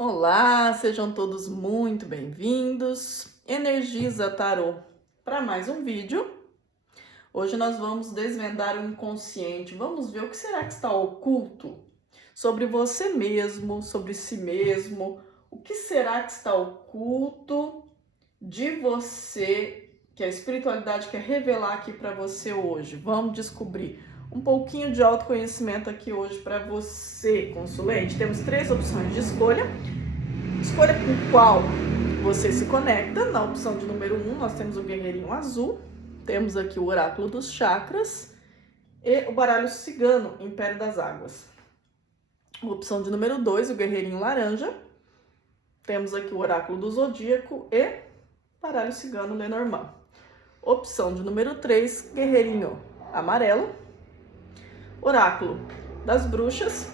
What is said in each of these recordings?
Olá, sejam todos muito bem-vindos. Energisa Tarô para mais um vídeo. Hoje nós vamos desvendar o inconsciente. Vamos ver o que será que está oculto sobre você mesmo, sobre si mesmo. O que será que está oculto de você que a espiritualidade quer revelar aqui para você hoje? Vamos descobrir um pouquinho de autoconhecimento aqui hoje para você, consulente. Temos 3 opções de escolha. Escolha com qual você se conecta. Na opção de número 1, nós temos o guerreirinho azul, temos aqui o oráculo dos chakras e o baralho cigano, Império das Águas. Opção de número 2, o guerreirinho laranja, temos aqui o oráculo do zodíaco e baralho cigano, Lenormand. Opção de número 3, guerreirinho amarelo, oráculo das bruxas,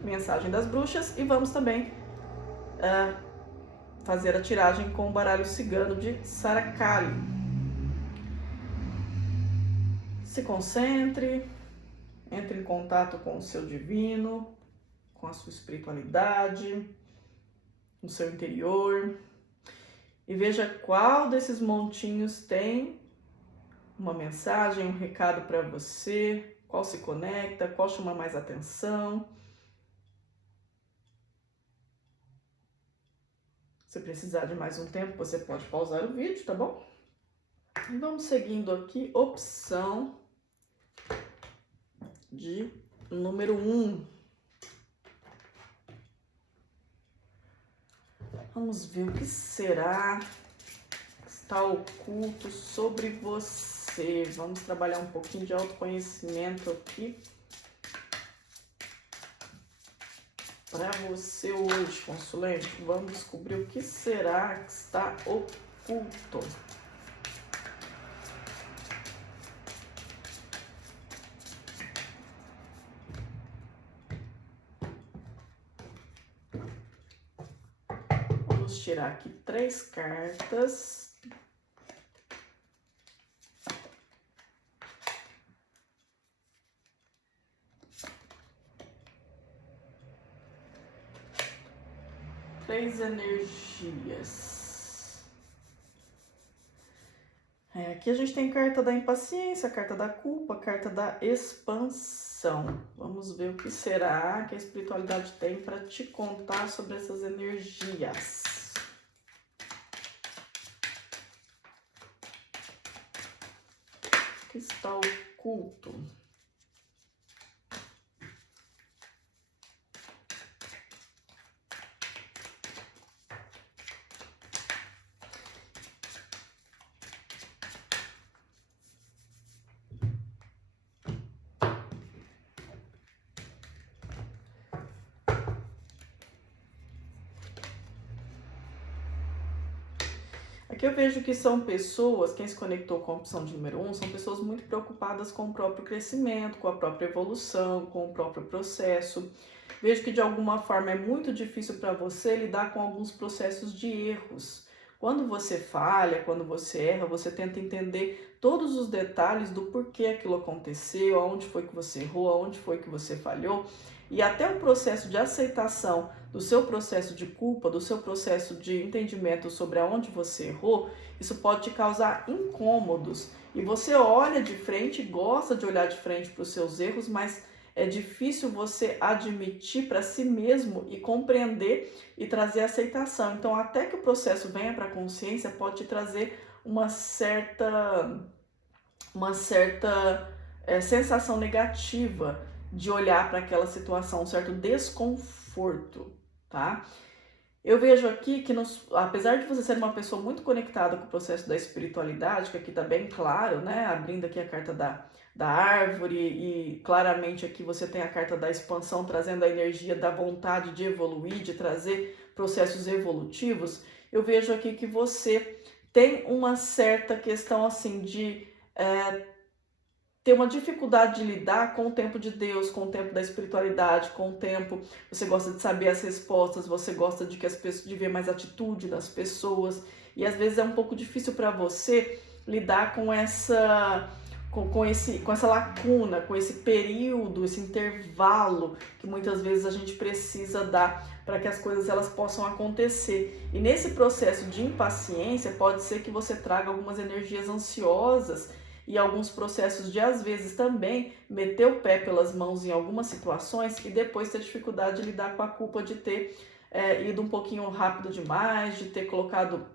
mensagem das bruxas, e vamos também fazer a tiragem com o baralho cigano de Saracali. Se concentre, entre em contato com o seu divino, com a sua espiritualidade, no seu interior, e veja qual desses montinhos tem uma mensagem, um recado para você, qual se conecta, qual chama mais atenção. Se precisar de mais um tempo, você pode pausar o vídeo, tá bom? E vamos seguindo aqui, opção de número 1. Vamos ver o que será que está oculto sobre você. Vamos trabalhar um pouquinho de autoconhecimento aqui para você hoje, consulente. Vamos descobrir o que será que está oculto. Vamos tirar aqui 3 cartas. Três energias. Aqui a gente tem carta da impaciência, carta da culpa, carta da expansão. Vamos ver o que será que a espiritualidade tem para te contar sobre essas energias. O que está oculto? Aqui eu vejo que são pessoas, quem se conectou com a opção de número 1, são pessoas muito preocupadas com o próprio crescimento, com a própria evolução, com o próprio processo. Vejo que de alguma forma é muito difícil para você lidar com alguns processos de erros. Quando você falha, quando você erra, você tenta entender todos os detalhes do porquê aquilo aconteceu, aonde foi que você errou, aonde foi que você falhou. E até o processo de aceitação do seu processo de culpa, do seu processo de entendimento sobre aonde você errou, isso pode te causar incômodos. E você olha de frente, gosta de olhar de frente para os seus erros, mas é difícil você admitir para si mesmo e compreender e trazer aceitação. Então, até que o processo venha para a consciência, pode te trazer uma certa sensação negativa de olhar para aquela situação, um certo desconforto, tá? Eu vejo aqui que, apesar de você ser uma pessoa muito conectada com o processo da espiritualidade, que aqui tá bem claro, né? Abrindo aqui a carta da árvore, e claramente aqui você tem a carta da expansão, trazendo a energia da vontade de evoluir, de trazer processos evolutivos. Eu vejo aqui que você tem uma certa questão assim de ter uma dificuldade de lidar com o tempo de Deus, com o tempo da espiritualidade, com o tempo, você gosta de saber as respostas, você gosta de que as pessoas, de ver mais atitude das pessoas, e às vezes é um pouco difícil para você lidar com com essa lacuna, com esse período, esse intervalo que muitas vezes a gente precisa dar para que as coisas elas possam acontecer. E nesse processo de impaciência pode ser que você traga algumas energias ansiosas e alguns processos de, às vezes, também meter o pé pelas mãos em algumas situações e depois ter dificuldade de lidar com a culpa de ter ido um pouquinho rápido demais, de ter colocado,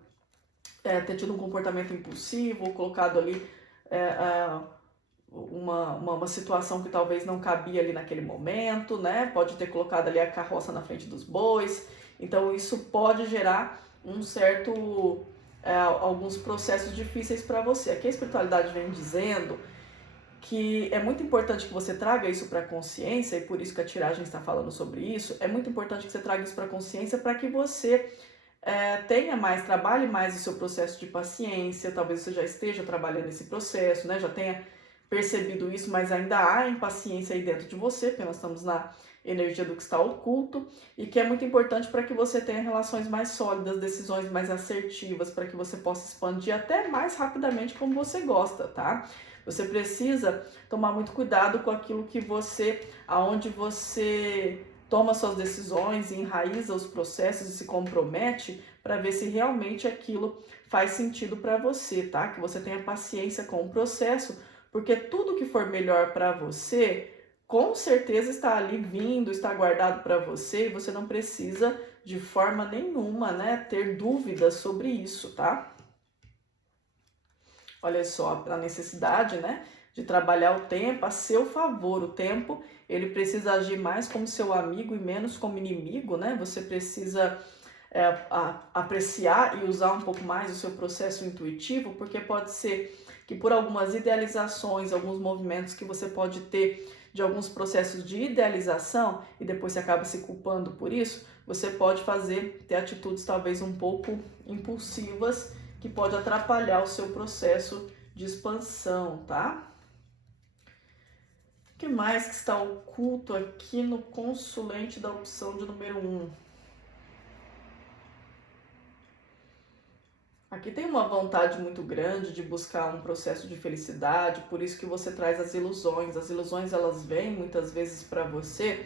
ter tido um comportamento impulsivo, ou colocado ali uma situação que talvez não cabia ali naquele momento, né? Pode ter colocado ali a carroça na frente dos bois. Então isso pode gerar um certo, alguns processos difíceis para você. Aqui a espiritualidade vem dizendo que é muito importante que você traga isso para a consciência, e por isso que a tiragem está falando sobre isso. É muito importante que você traga isso para a consciência para que você trabalhe mais o seu processo de paciência. Talvez você já esteja trabalhando esse processo, né? Já tenha percebido isso, mas ainda há impaciência aí dentro de você, porque nós estamos na energia do que está oculto, e que é muito importante para que você tenha relações mais sólidas, decisões mais assertivas, para que você possa expandir até mais rapidamente como você gosta, tá? Você precisa tomar muito cuidado com aquilo que aonde você toma suas decisões, enraiza os processos e se compromete para ver se realmente aquilo faz sentido para você, tá? Que você tenha paciência com o processo, porque tudo que for melhor para você, com certeza está ali vindo, está guardado para você, e você não precisa de forma nenhuma, né, ter dúvidas sobre isso, tá? Olha só, a necessidade, né, de trabalhar o tempo a seu favor. O tempo, ele precisa agir mais como seu amigo e menos como inimigo, né? Você precisa apreciar e usar um pouco mais o seu processo intuitivo, porque pode ser que por algumas idealizações, alguns movimentos que você pode ter de alguns processos de idealização, e depois você acaba se culpando por isso, você pode ter atitudes talvez um pouco impulsivas, que pode atrapalhar o seu processo de expansão, tá? O que mais que está oculto aqui no consulente da opção de número 1? Aqui tem uma vontade muito grande de buscar um processo de felicidade, por isso que você traz as ilusões. As ilusões, elas vêm muitas vezes para você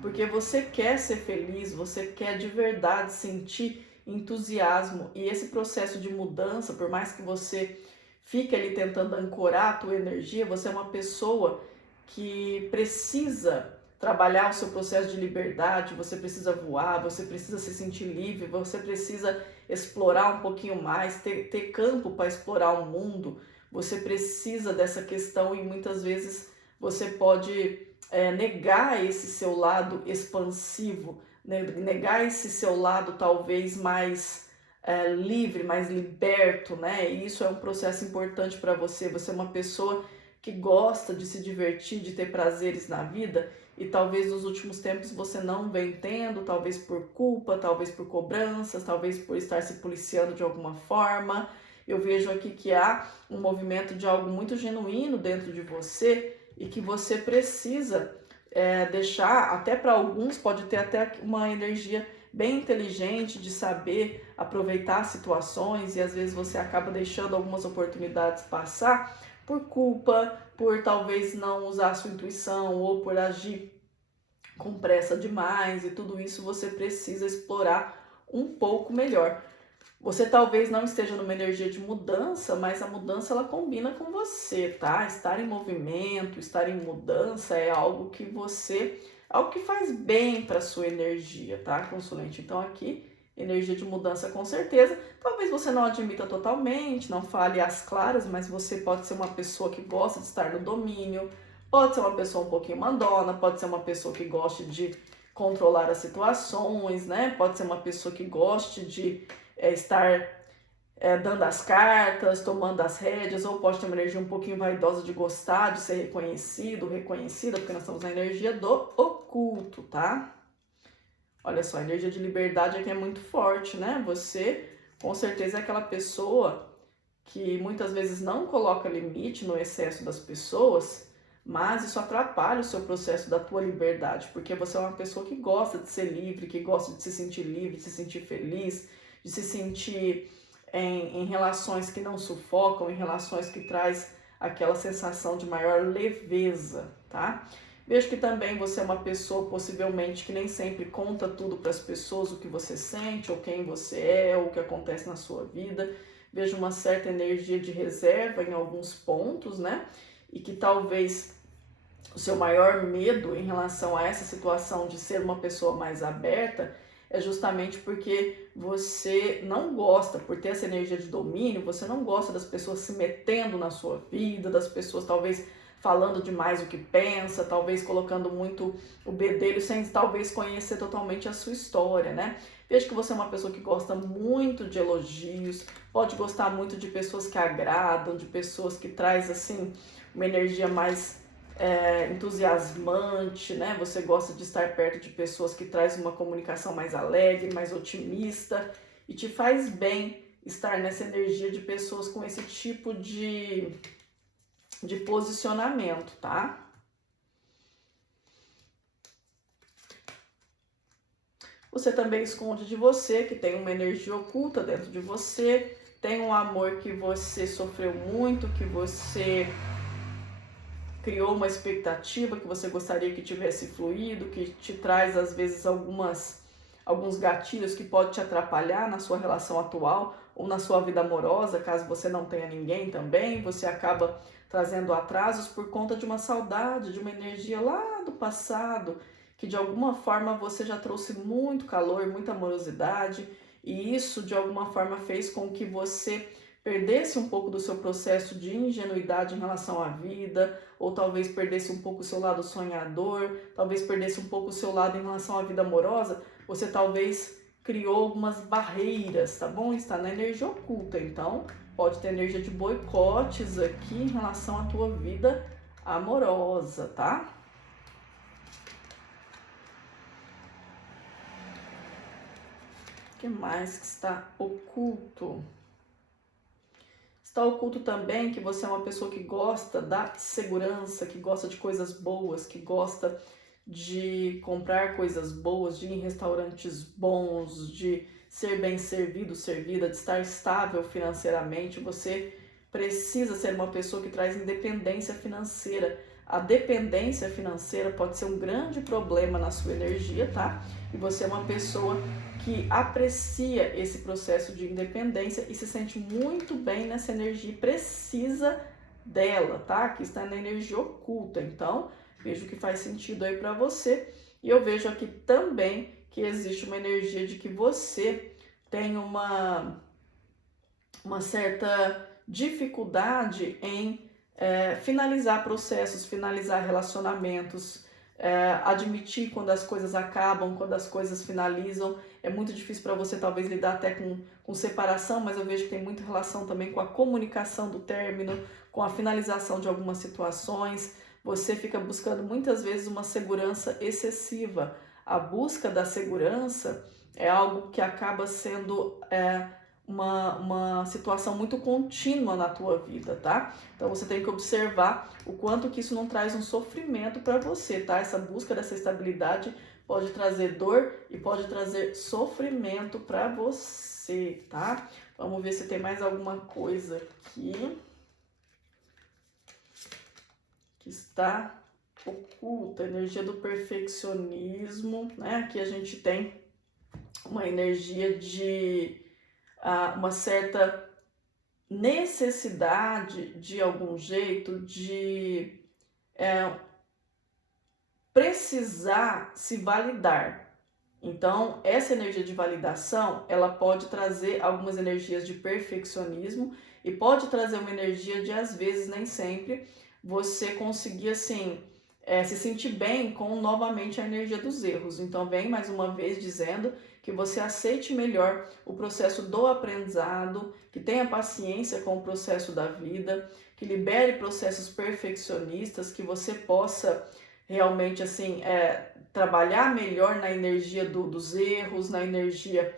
porque você quer ser feliz, você quer de verdade sentir entusiasmo, e esse processo de mudança, por mais que você fique ali tentando ancorar a tua energia, você é uma pessoa que precisa trabalhar o seu processo de liberdade, você precisa voar, você precisa se sentir livre, você precisa explorar um pouquinho mais, ter campo para explorar o mundo, você precisa dessa questão, e muitas vezes você pode negar esse seu lado expansivo, né? Negar esse seu lado talvez mais livre, mais liberto, né? E isso é um processo importante para você. Você é uma pessoa que gosta de se divertir, de ter prazeres na vida, e talvez nos últimos tempos você não vem tendo, talvez por culpa, talvez por cobranças, talvez por estar se policiando de alguma forma. Eu vejo aqui que há um movimento de algo muito genuíno dentro de você, e que você precisa deixar, até para alguns pode ter até uma energia bem inteligente de saber aproveitar situações, e às vezes você acaba deixando algumas oportunidades passar por culpa, por talvez não usar a sua intuição, ou por agir com pressa demais, e tudo isso você precisa explorar um pouco melhor. Você talvez não esteja numa energia de mudança, mas a mudança ela combina com você, tá? Estar em movimento, estar em mudança é algo que faz bem para sua energia, tá, consulente? Então aqui, energia de mudança com certeza. Talvez você não admita totalmente, não fale às claras, mas você pode ser uma pessoa que gosta de estar no domínio, pode ser uma pessoa um pouquinho mandona, pode ser uma pessoa que goste de controlar as situações, né? Pode ser uma pessoa que goste de estar dando as cartas, tomando as rédeas, ou pode ter uma energia um pouquinho vaidosa de gostar de ser reconhecido, reconhecida, porque nós estamos na energia do oculto, tá? Olha só, a energia de liberdade aqui é muito forte, né? Você, com certeza, é aquela pessoa que muitas vezes não coloca limite no excesso das pessoas, mas isso atrapalha o seu processo da tua liberdade, porque você é uma pessoa que gosta de ser livre, que gosta de se sentir livre, de se sentir feliz, de se sentir em relações que não sufocam, em relações que traz aquela sensação de maior leveza, tá? Vejo que também você é uma pessoa possivelmente que nem sempre conta tudo para as pessoas, o que você sente, ou quem você é, ou o que acontece na sua vida. Vejo uma certa energia de reserva em alguns pontos, né? E que talvez o seu maior medo em relação a essa situação de ser uma pessoa mais aberta é justamente porque você não gosta, por ter essa energia de domínio, você não gosta das pessoas se metendo na sua vida, das pessoas talvez falando demais o que pensa, talvez colocando muito o bedelho sem talvez conhecer totalmente a sua história, né? Vejo que você é uma pessoa que gosta muito de elogios, pode gostar muito de pessoas que agradam, de pessoas que traz assim uma energia mais entusiasmante, né? Você gosta de estar perto de pessoas que traz uma comunicação mais alegre, mais otimista, e te faz bem estar nessa energia de pessoas com esse tipo de posicionamento, tá? Você também esconde de você que tem uma energia oculta dentro de você, tem um amor que você sofreu muito, que você criou uma expectativa que você gostaria que tivesse fluído, que te traz às vezes alguns gatilhos que podem te atrapalhar na sua relação atual ou na sua vida amorosa, caso você não tenha ninguém também, você acaba trazendo atrasos por conta de uma saudade, de uma energia lá do passado, que de alguma forma você já trouxe muito calor, muita amorosidade, e isso de alguma forma fez com que você perdesse um pouco do seu processo de ingenuidade em relação à vida, ou talvez perdesse um pouco o seu lado sonhador, talvez perdesse um pouco o seu lado em relação à vida amorosa, você talvez criou algumas barreiras, tá bom? Está na energia oculta, então pode ter energia de boicotes aqui em relação à tua vida amorosa, tá? O que mais que está oculto? Está oculto também que você é uma pessoa que gosta da segurança, que gosta de coisas boas, que gosta de comprar coisas boas, de ir em restaurantes bons, de ser bem servido, servida, de estar estável financeiramente. Você precisa ser uma pessoa que traz independência financeira. A dependência financeira pode ser um grande problema na sua energia, tá? E você é uma pessoa que aprecia esse processo de independência e se sente muito bem nessa energia, precisa dela, tá? Que está na energia oculta. Então, vejo que faz sentido aí para você. E eu vejo aqui também que existe uma energia de que você tem uma certa dificuldade em finalizar processos, finalizar relacionamentos, admitir quando as coisas acabam, quando as coisas finalizam. É muito difícil para você talvez lidar até com separação, mas eu vejo que tem muita relação também com a comunicação do término, com a finalização de algumas situações. Você fica buscando muitas vezes uma segurança excessiva. A busca da segurança é algo que acaba sendo uma situação muito contínua na tua vida, tá? Então você tem que observar o quanto que isso não traz um sofrimento para você, tá? Essa busca dessa estabilidade pode trazer dor e pode trazer sofrimento para você, tá? Vamos ver se tem mais alguma coisa aqui que está oculta. Energia do perfeccionismo, né? Aqui a gente tem uma energia de uma certa necessidade de algum jeito de precisar se validar. Então, essa energia de validação, ela pode trazer algumas energias de perfeccionismo e pode trazer uma energia de, às vezes, nem sempre, você conseguir, assim, se sentir bem com, novamente, a energia dos erros. Então, vem mais uma vez dizendo que você aceite melhor o processo do aprendizado, que tenha paciência com o processo da vida, que libere processos perfeccionistas, que você possa realmente assim trabalhar melhor na energia dos erros, na energia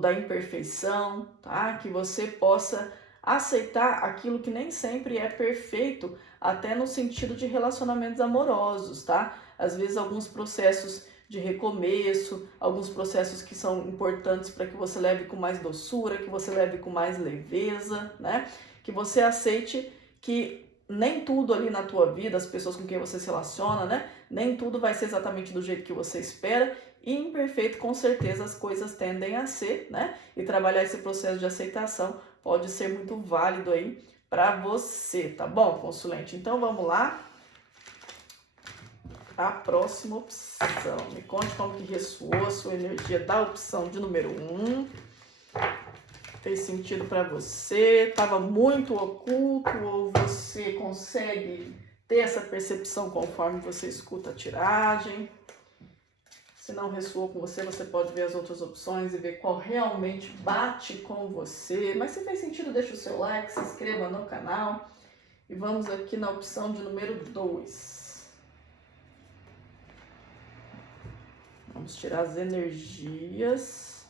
da imperfeição, tá? Que você possa aceitar aquilo que nem sempre é perfeito, até no sentido de relacionamentos amorosos, tá? Às vezes alguns processos de recomeço, alguns processos que são importantes para que você leve com mais doçura, que você leve com mais leveza, né? Que você aceite que nem tudo ali na tua vida, as pessoas com quem você se relaciona, né? Nem tudo vai ser exatamente do jeito que você espera. E imperfeito, com certeza, as coisas tendem a ser, né? E trabalhar esse processo de aceitação pode ser muito válido aí para você, tá bom, consulente? Então, vamos lá. A próxima opção. Me conte como que ressoou a sua energia da opção de número 1. Fez sentido para você? Estava muito oculto ou você consegue ter essa percepção conforme você escuta a tiragem? Se não ressoou com você, você pode ver as outras opções e ver qual realmente bate com você. Mas se fez sentido, deixa o seu like, se inscreva no canal. E vamos aqui na opção de número 2. Vamos tirar as energias.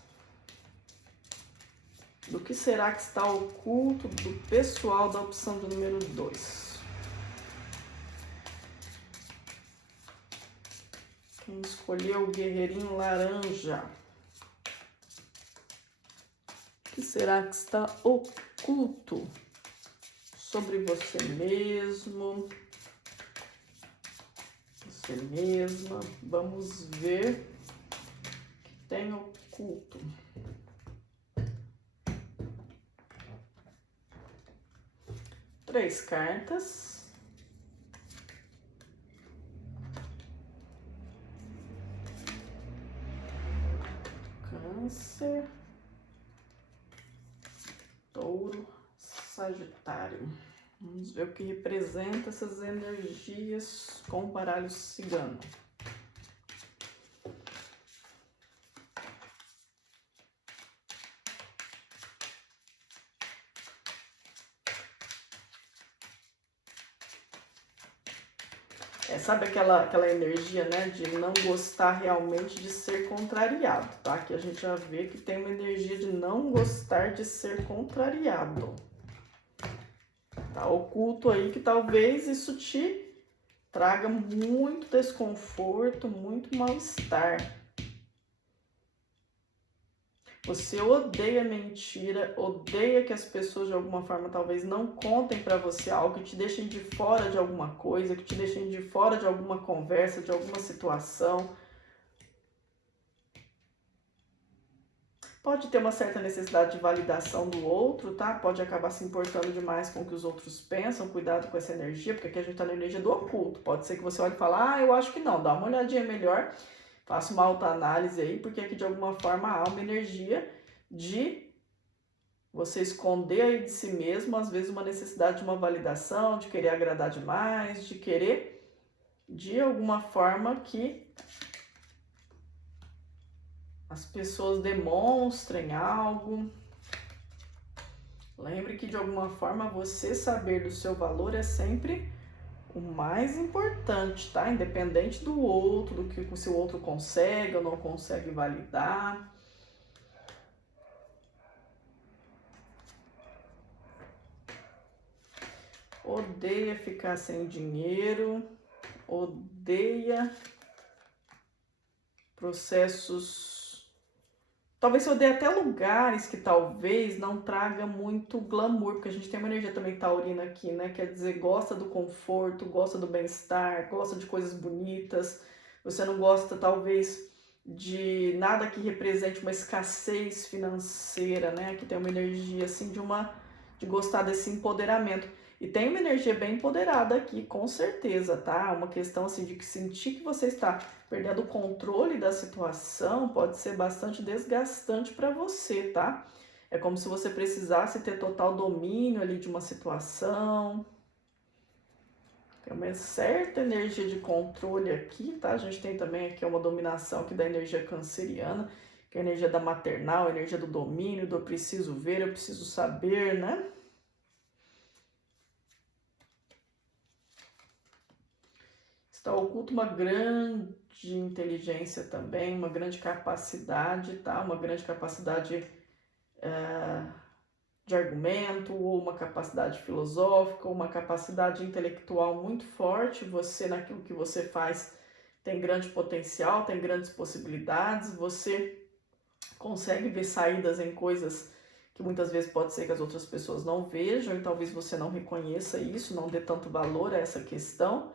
Do que será que está oculto do pessoal da opção de número 2? Quem escolheu o guerreirinho laranja? O que será que está oculto sobre você mesmo? Você mesma? Vamos ver o que tem oculto. Três cartas. Câncer, Touro, Sagitário. Vamos ver o que representa essas energias com o baralho cigano. Sabe aquela energia, né, de não gostar realmente de ser contrariado, tá? Aqui a gente já vê que tem uma energia de não gostar de ser contrariado. Tá oculto aí que talvez isso te traga muito desconforto, muito mal-estar. Você odeia mentira, odeia que as pessoas de alguma forma talvez não contem pra você algo, que te deixem de fora de alguma coisa, que te deixem de fora de alguma conversa, de alguma situação. Pode ter uma certa necessidade de validação do outro, tá? Pode acabar se importando demais com o que os outros pensam. Cuidado com essa energia, porque aqui a gente tá na energia do oculto. Pode ser que você olhe e fale, eu acho que não, dá uma olhadinha melhor. Faça uma autoanálise aí, porque aqui de alguma forma há uma energia de você esconder aí de si mesmo, às vezes uma necessidade de uma validação, de querer agradar demais, de querer de alguma forma que as pessoas demonstrem algo. Lembre que de alguma forma você saber do seu valor é sempre o mais importante, tá? Independente do outro, do que se o outro consegue ou não consegue validar. Odeia ficar sem dinheiro, odeia processos. Talvez você odeie até lugares que talvez não traga muito glamour, porque a gente tem uma energia também taurina aqui, né? Quer dizer, gosta do conforto, gosta do bem-estar, gosta de coisas bonitas. Você não gosta, talvez, de nada que represente uma escassez financeira, né? Aqui tem uma energia, assim, de gostar desse empoderamento. E tem uma energia bem empoderada aqui, com certeza, tá? Uma questão, assim, de sentir que você está perdendo o controle da situação pode ser bastante desgastante para você, tá? É como se você precisasse ter total domínio ali de uma situação. Tem uma certa energia de controle aqui, tá? A gente tem também aqui uma dominação aqui da energia canceriana, que é a energia da maternal, a energia do domínio, do eu preciso ver, eu preciso saber, né? Está oculto uma grande inteligência também, uma grande capacidade, tá? Uma grande capacidade de argumento, ou uma capacidade filosófica, ou uma capacidade intelectual muito forte. Você, naquilo que você faz, tem grande potencial, tem grandes possibilidades, você consegue ver saídas em coisas que muitas vezes pode ser que as outras pessoas não vejam e talvez você não reconheça isso, não dê tanto valor a essa questão.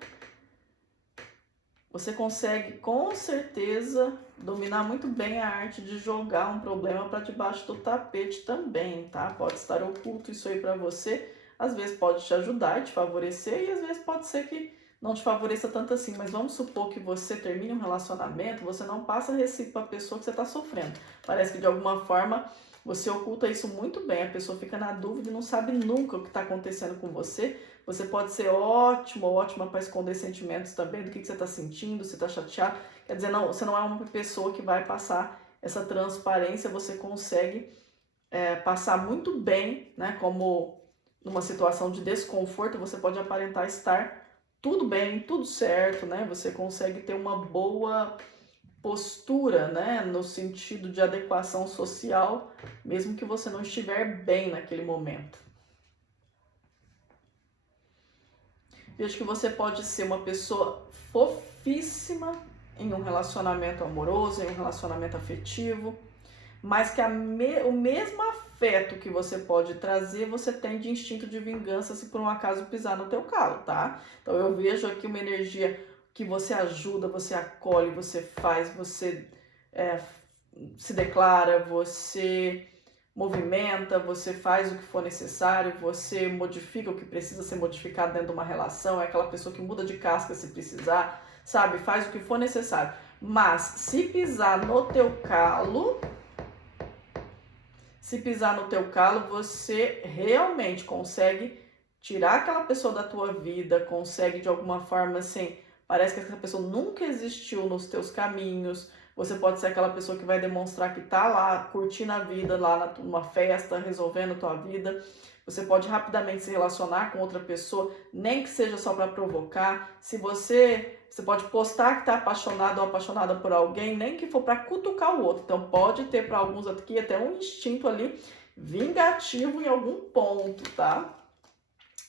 Você consegue, com certeza, dominar muito bem a arte de jogar um problema para debaixo do tapete também, tá? Pode estar oculto isso aí para você, às vezes pode te ajudar e te favorecer, e às vezes pode ser que não te favoreça tanto assim, mas vamos supor que você termine um relacionamento, você não passa recibo para a pessoa que você está sofrendo. Parece que de alguma forma você oculta isso muito bem, a pessoa fica na dúvida e não sabe nunca o que está acontecendo com você. Você pode ser ótimo ou ótima para esconder sentimentos também, do que você está sentindo, se está chateado. Quer dizer, não, você não é uma pessoa que vai passar essa transparência, você consegue passar muito bem, né? Como numa situação de desconforto, você pode aparentar estar tudo bem, tudo certo, né? Você consegue ter uma boa postura, né? No sentido de adequação social, mesmo que você não estiver bem naquele momento. Vejo que você pode ser uma pessoa fofíssima em um relacionamento amoroso, em um relacionamento afetivo, mas que o mesmo afeto que você pode trazer, você tem de instinto de vingança se por um acaso pisar no teu calo, tá? Então eu vejo aqui uma energia que você ajuda, você acolhe, você faz, você se declara, você movimenta, você faz o que for necessário, você modifica o que precisa ser modificado dentro de uma relação, é aquela pessoa que muda de casca se precisar, sabe? Faz o que for necessário. Mas se pisar no teu calo, você realmente consegue tirar aquela pessoa da tua vida, consegue de alguma forma assim, parece que essa pessoa nunca existiu nos teus caminhos. Você pode ser aquela pessoa que vai demonstrar que tá lá, curtindo a vida, lá numa festa, resolvendo a tua vida. Você pode rapidamente se relacionar com outra pessoa, nem que seja só para provocar. Você pode postar que tá apaixonado ou apaixonada por alguém, nem que for para cutucar o outro. Então pode ter para alguns aqui até um instinto ali vingativo em algum ponto, tá?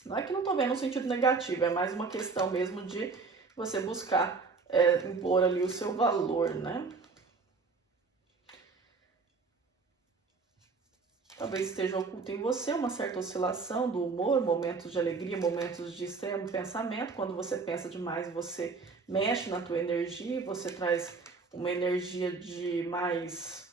Não é que não tô vendo um sentido negativo, é mais uma questão mesmo de você buscar impor ali o seu valor, né? Talvez esteja oculto em você uma certa oscilação do humor, momentos de alegria, momentos de extremo pensamento. Quando você pensa demais, você mexe na tua energia, você traz uma energia de mais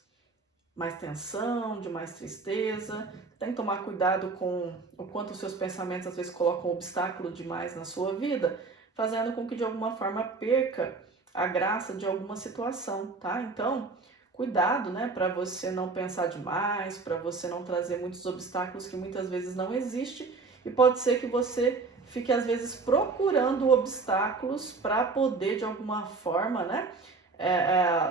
tensão, de mais tristeza. Tem que tomar cuidado com o quanto os seus pensamentos às vezes colocam obstáculo demais na sua vida, fazendo com que de alguma forma perca a graça de alguma situação, tá? Então, cuidado, né, para você não pensar demais, para você não trazer muitos obstáculos que muitas vezes não existem, e pode ser que você fique às vezes procurando obstáculos para poder de alguma forma, né,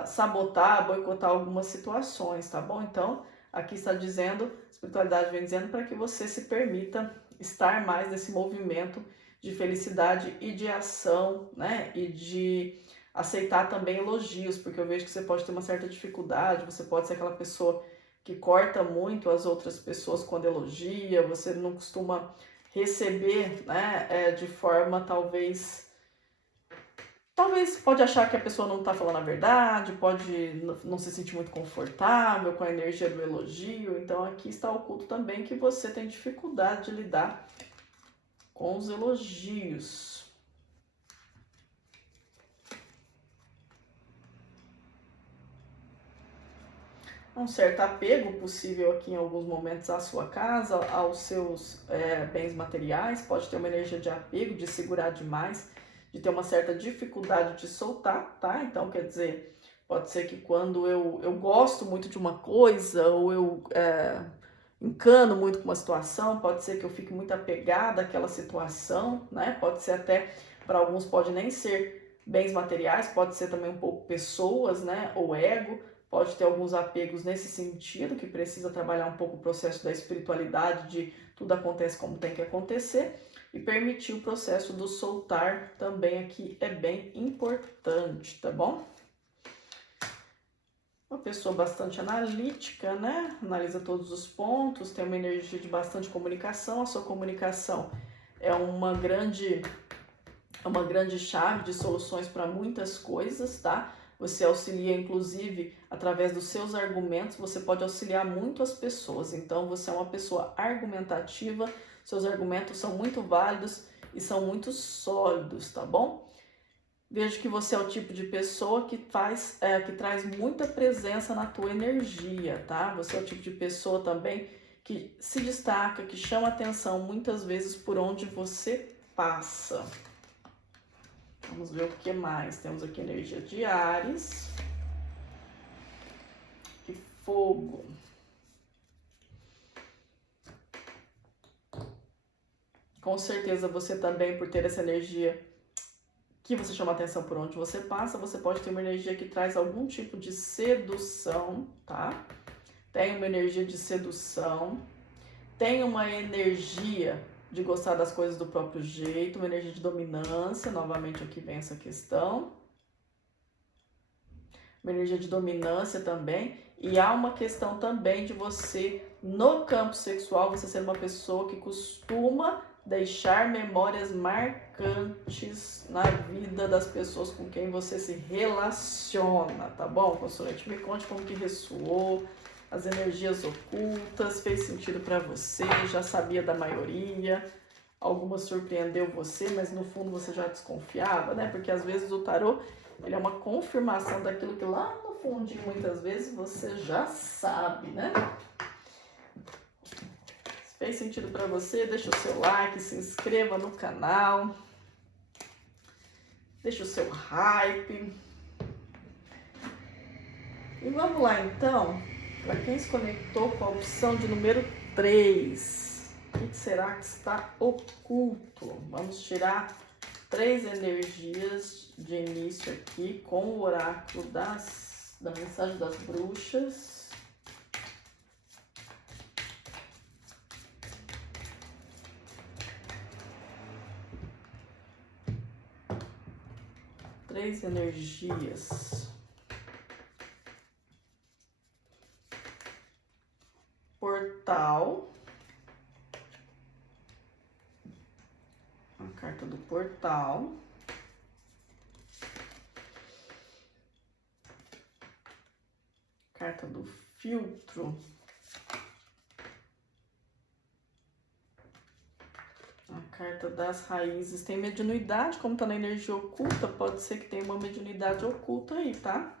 sabotar, boicotar algumas situações, tá bom? Então, aqui está dizendo, a espiritualidade vem dizendo para que você se permita estar mais nesse movimento de felicidade e de ação, né? E de aceitar também elogios, porque eu vejo que você pode ter uma certa dificuldade, você pode ser aquela pessoa que corta muito as outras pessoas quando elogia, você não costuma receber, né? De forma talvez pode achar que a pessoa não está falando a verdade, pode não se sentir muito confortável com a energia do elogio. Então aqui está oculto também que você tem dificuldade de lidar com os elogios. Um certo apego possível aqui em alguns momentos à sua casa, aos seus bens materiais, pode ter uma energia de apego, de segurar demais, de ter uma certa dificuldade de soltar, tá? Então, quer dizer, pode ser que quando eu gosto muito de uma coisa, ou eu encano muito com uma situação, pode ser que eu fique muito apegada àquela situação, né? Pode ser até, para alguns pode nem ser bens materiais, pode ser também um pouco pessoas, né? Ou ego, pode ter alguns apegos nesse sentido, que precisa trabalhar um pouco o processo da espiritualidade, de tudo acontece como tem que acontecer, e permitir o processo do soltar também aqui é bem importante, tá bom? Uma pessoa bastante analítica, né? Analisa todos os pontos, tem uma energia de bastante comunicação. A sua comunicação é uma grande chave de soluções para muitas coisas, tá? Você auxilia, inclusive, através dos seus argumentos, você pode auxiliar muito as pessoas. Então, você é uma pessoa argumentativa, seus argumentos são muito válidos e são muito sólidos, tá bom? Vejo que você é o tipo de pessoa que traz muita presença na tua energia, tá? Você é o tipo de pessoa também que se destaca, que chama atenção muitas vezes por onde você passa. Vamos ver o que mais. Temos aqui energia de Áries e fogo. Com certeza você também, por ter essa energia que você chama atenção por onde você passa, você pode ter uma energia que traz algum tipo de sedução, tá? Tem uma energia de sedução, tem uma energia de gostar das coisas do próprio jeito, uma energia de dominância, novamente aqui vem essa questão. Uma energia de dominância também, e há uma questão também de você, no campo sexual, você ser uma pessoa que costuma deixar memórias marcantes na vida das pessoas com quem você se relaciona, tá bom, consulente? Me conte como que ressoou, as energias ocultas, fez sentido para você, já sabia da maioria, alguma surpreendeu você, mas no fundo você já desconfiava, né? Porque às vezes o tarô, ele é uma confirmação daquilo que lá no fundinho, muitas vezes, você já sabe, né? Fez sentido para você? Deixa o seu like, se inscreva no canal, deixa o seu hype. E vamos lá então, para quem se conectou com a opção de número 3, o que será que está oculto? Vamos tirar 3 energias de início aqui com o oráculo da mensagem das bruxas. Três energias. Portal. A carta do portal. Carta do filtro. A carta das raízes. Tem mediunidade, como tá na energia oculta, pode ser que tenha uma mediunidade oculta aí, tá?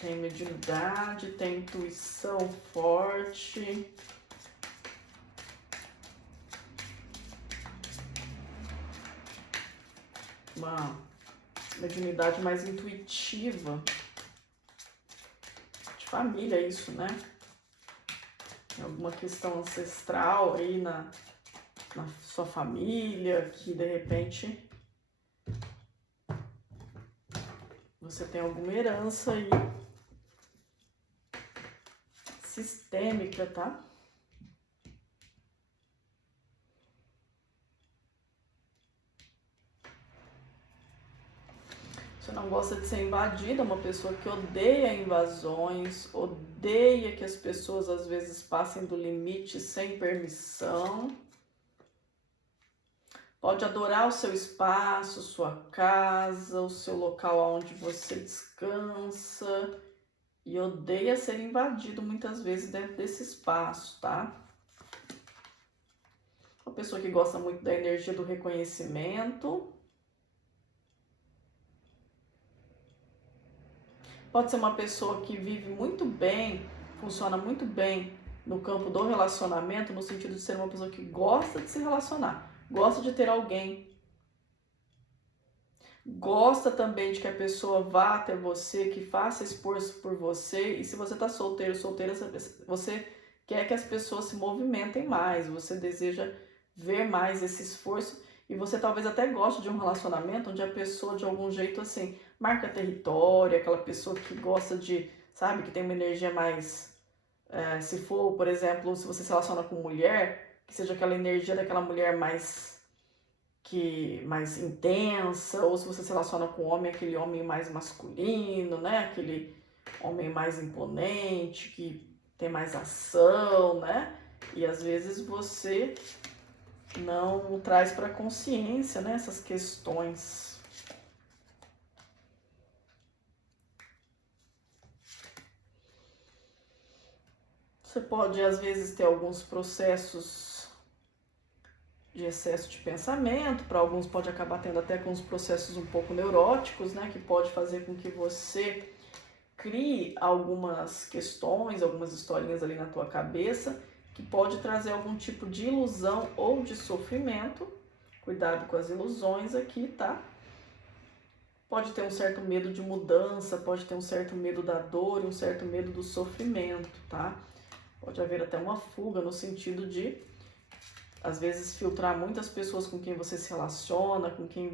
Tem mediunidade, tem intuição forte. Uma mediunidade mais intuitiva. De família, isso, né? Tem alguma questão ancestral aí na sua família, que de repente você tem alguma herança aí sistêmica, tá? Você não gosta de ser invadida, uma pessoa que odeia invasões, odeia que as pessoas às vezes passem do limite sem permissão. Pode adorar o seu espaço, sua casa, o seu local onde você descansa e odeia ser invadido muitas vezes dentro desse espaço, tá? Uma pessoa que gosta muito da energia do reconhecimento. Pode ser uma pessoa que vive muito bem, funciona muito bem no campo do relacionamento, no sentido de ser uma pessoa que gosta de se relacionar, gosta de ter alguém, gosta também de que a pessoa vá até você, que faça esforço por você. E se você está solteiro, solteira, você quer que as pessoas se movimentem mais, você deseja ver mais esse esforço. E você talvez até goste de um relacionamento onde a pessoa, de algum jeito, assim, marca território, aquela pessoa que gosta de, sabe, que tem uma energia mais... se for, por exemplo, se você se relaciona com mulher, que seja aquela energia daquela mulher mais intensa, ou se você se relaciona com homem, aquele homem mais masculino, né? Aquele homem mais imponente, que tem mais ação, né? E às vezes você não traz para consciência, né, essas questões. Você pode, às vezes, ter alguns processos de excesso de pensamento. Para alguns pode acabar tendo até com uns processos um pouco neuróticos, né? Que pode fazer com que você crie algumas questões, algumas historinhas ali na tua cabeça, que pode trazer algum tipo de ilusão ou de sofrimento. Cuidado com as ilusões aqui, tá? Pode ter um certo medo de mudança, pode ter um certo medo da dor e um certo medo do sofrimento, tá? Pode haver até uma fuga no sentido de, às vezes, filtrar muitas pessoas com quem você se relaciona, com quem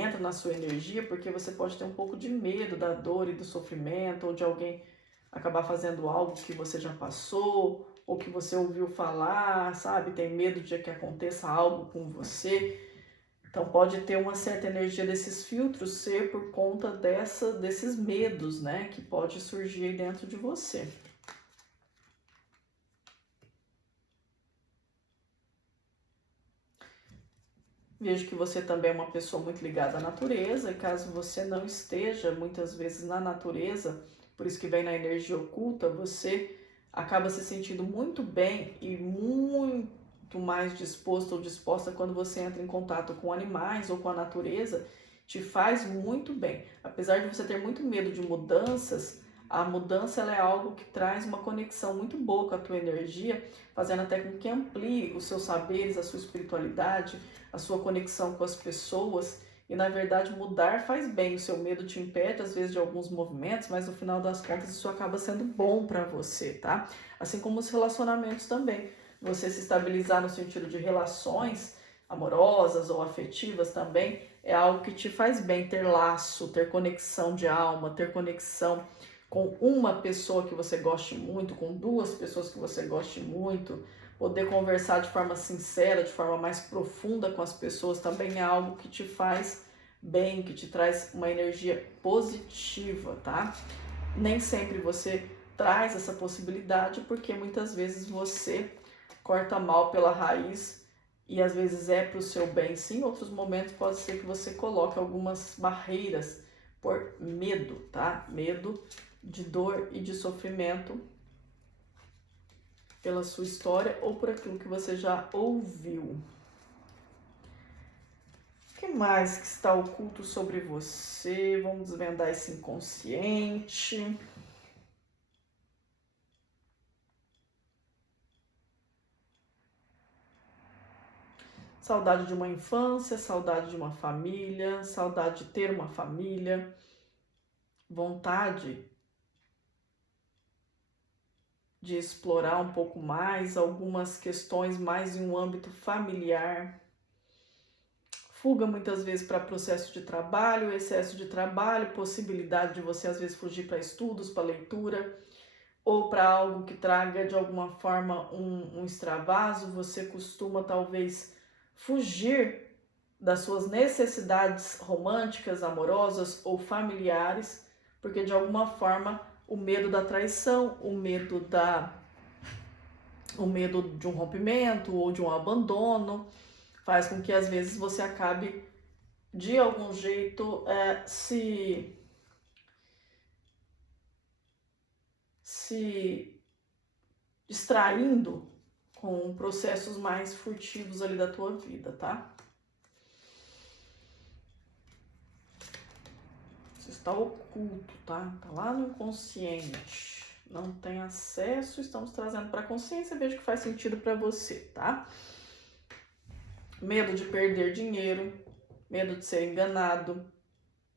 entra na sua energia, porque você pode ter um pouco de medo da dor e do sofrimento, ou de alguém acabar fazendo algo que você já passou, ou que você ouviu falar, sabe? Tem medo de que aconteça algo com você. Então pode ter uma certa energia desses filtros ser por conta desses medos, né? Que pode surgir aí dentro de você. Vejo que você também é uma pessoa muito ligada à natureza, e caso você não esteja muitas vezes na natureza, por isso que vem na energia oculta, você acaba se sentindo muito bem e muito mais disposto ou disposta quando você entra em contato com animais ou com a natureza, te faz muito bem. Apesar de você ter muito medo de mudanças, a mudança ela é algo que traz uma conexão muito boa com a tua energia, fazendo até com que amplie os seus saberes, a sua espiritualidade, a sua conexão com as pessoas. E na verdade mudar faz bem. O seu medo te impede às vezes de alguns movimentos, mas no final das contas isso acaba sendo bom para você, tá? Assim como os relacionamentos também. Você se estabilizar no sentido de relações amorosas ou afetivas também é algo que te faz bem. Ter laço, ter conexão de alma, ter conexão com uma pessoa que você goste muito, com duas pessoas que você goste muito, poder conversar de forma sincera, de forma mais profunda com as pessoas também é algo que te faz bem, que te traz uma energia positiva, tá? Nem sempre você traz essa possibilidade, porque muitas vezes você corta mal pela raiz e às vezes é para o seu bem, sim. Em outros momentos pode ser que você coloque algumas barreiras por medo, tá? Medo de dor e de sofrimento pela sua história ou por aquilo que você já ouviu. O que mais que está oculto sobre você? Vamos desvendar esse inconsciente. Saudade de uma infância, saudade de uma família, saudade de ter uma família, vontade de explorar um pouco mais algumas questões mais em um âmbito familiar. Fuga muitas vezes para processo de trabalho, excesso de trabalho, possibilidade de você às vezes fugir para estudos, para leitura, ou para algo que traga de alguma forma um extravaso. Você costuma talvez fugir das suas necessidades românticas, amorosas ou familiares, porque de alguma forma o medo da traição, o medo de um rompimento ou de um abandono faz com que às vezes você acabe de algum jeito se distraindo com processos mais furtivos ali da tua vida, tá? Isso está oculto, tá? Tá lá no inconsciente. Não tem acesso, estamos trazendo para a consciência, veja que faz sentido para você, tá? Medo de perder dinheiro, medo de ser enganado,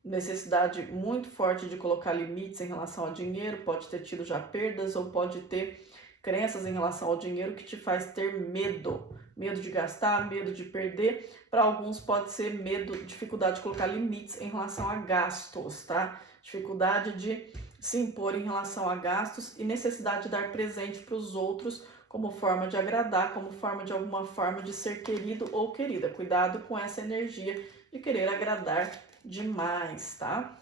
necessidade muito forte de colocar limites em relação ao dinheiro, pode ter tido já perdas ou pode ter crenças em relação ao dinheiro que te faz ter medo de gastar, medo de perder. Para alguns pode ser medo, dificuldade de colocar limites em relação a gastos, tá? Dificuldade de se impor em relação a gastos e necessidade de dar presente para os outros como forma de agradar, como forma de alguma forma de ser querido ou querida. Cuidado com essa energia de querer agradar demais, tá?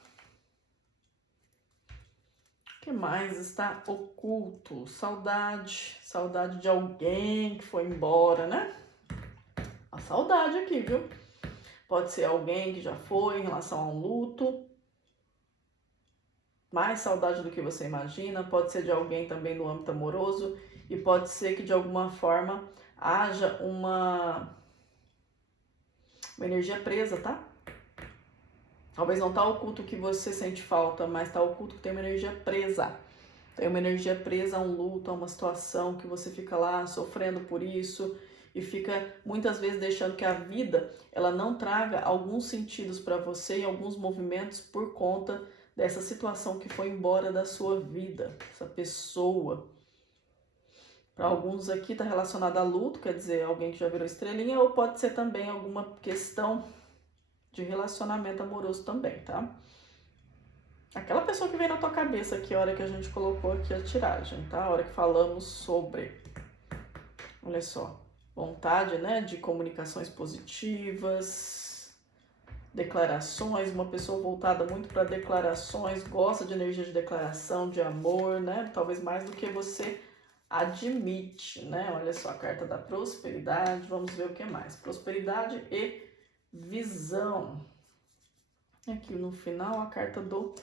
O que mais está oculto? Saudade de alguém que foi embora, né? A saudade aqui, viu? Pode ser alguém que já foi em relação a um luto. mais saudade do que você imagina, pode ser de alguém também no âmbito amoroso e pode ser que de alguma forma haja uma energia presa, tá? Talvez não tá oculto que você sente falta, mas tá oculto que tem uma energia presa. Tem uma energia presa a um luto, a uma situação que você fica lá sofrendo por isso e fica muitas vezes deixando que a vida ela não traga alguns sentidos para você e alguns movimentos por conta dessa situação que foi embora da sua vida, essa pessoa. Para alguns aqui está relacionado a luto, quer dizer, alguém que já virou estrelinha, ou pode ser também alguma questão de relacionamento amoroso também, tá? Aquela pessoa que vem na tua cabeça aqui, a hora que a gente colocou aqui a tiragem, tá? A hora que falamos sobre, olha só, vontade, né, de comunicações positivas, declarações, uma pessoa voltada muito para declarações, gosta de energia de declaração, de amor, né? Talvez mais do que você admite, né? Olha só a carta da prosperidade, vamos ver o que mais. Prosperidade e visão. Aqui no final a carta do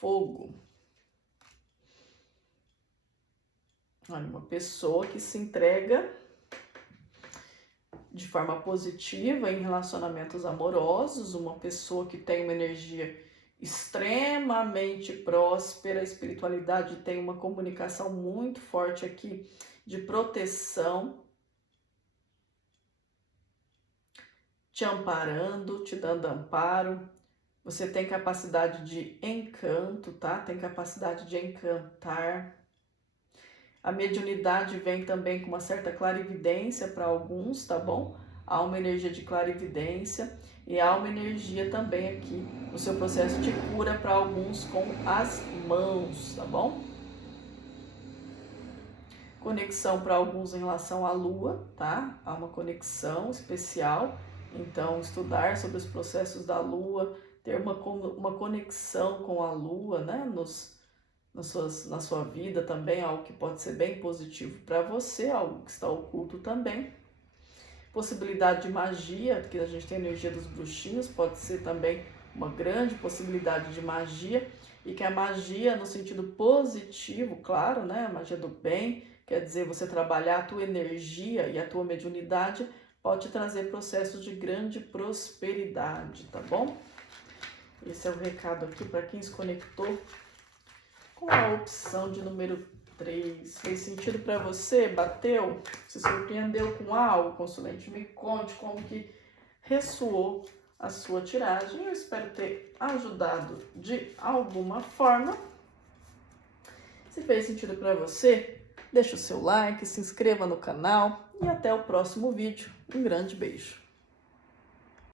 fogo. Olha, uma pessoa que se entrega de forma positiva em relacionamentos amorosos, uma pessoa que tem uma energia extremamente próspera, a espiritualidade tem uma comunicação muito forte aqui de proteção, te amparando, te dando amparo. Você tem capacidade de encanto, tá? Tem capacidade de encantar. A mediunidade vem também com uma certa clarividência para alguns, tá bom? Há uma energia de clarividência e há uma energia também aqui no seu processo de cura para alguns com as mãos, tá bom? Conexão para alguns em relação à lua, tá? Há uma conexão especial, então estudar sobre os processos da lua, ter uma conexão com a lua, né? Na sua vida também, algo que pode ser bem positivo para você, algo que está oculto também. Possibilidade de magia, porque a gente tem a energia dos bruxinhos, pode ser também uma grande possibilidade de magia, e que a magia no sentido positivo, claro, né? A magia do bem, quer dizer, você trabalhar a tua energia e a tua mediunidade pode trazer processos de grande prosperidade, tá bom? Esse é o recado aqui para quem se conectou com a opção de número 3. Fez sentido para você? Bateu? Se surpreendeu com algo, consulente? Me conte como que ressoou a sua tiragem. Eu espero ter ajudado de alguma forma. Se fez sentido para você, deixa o seu like, se inscreva no canal e até o próximo vídeo. Um grande beijo.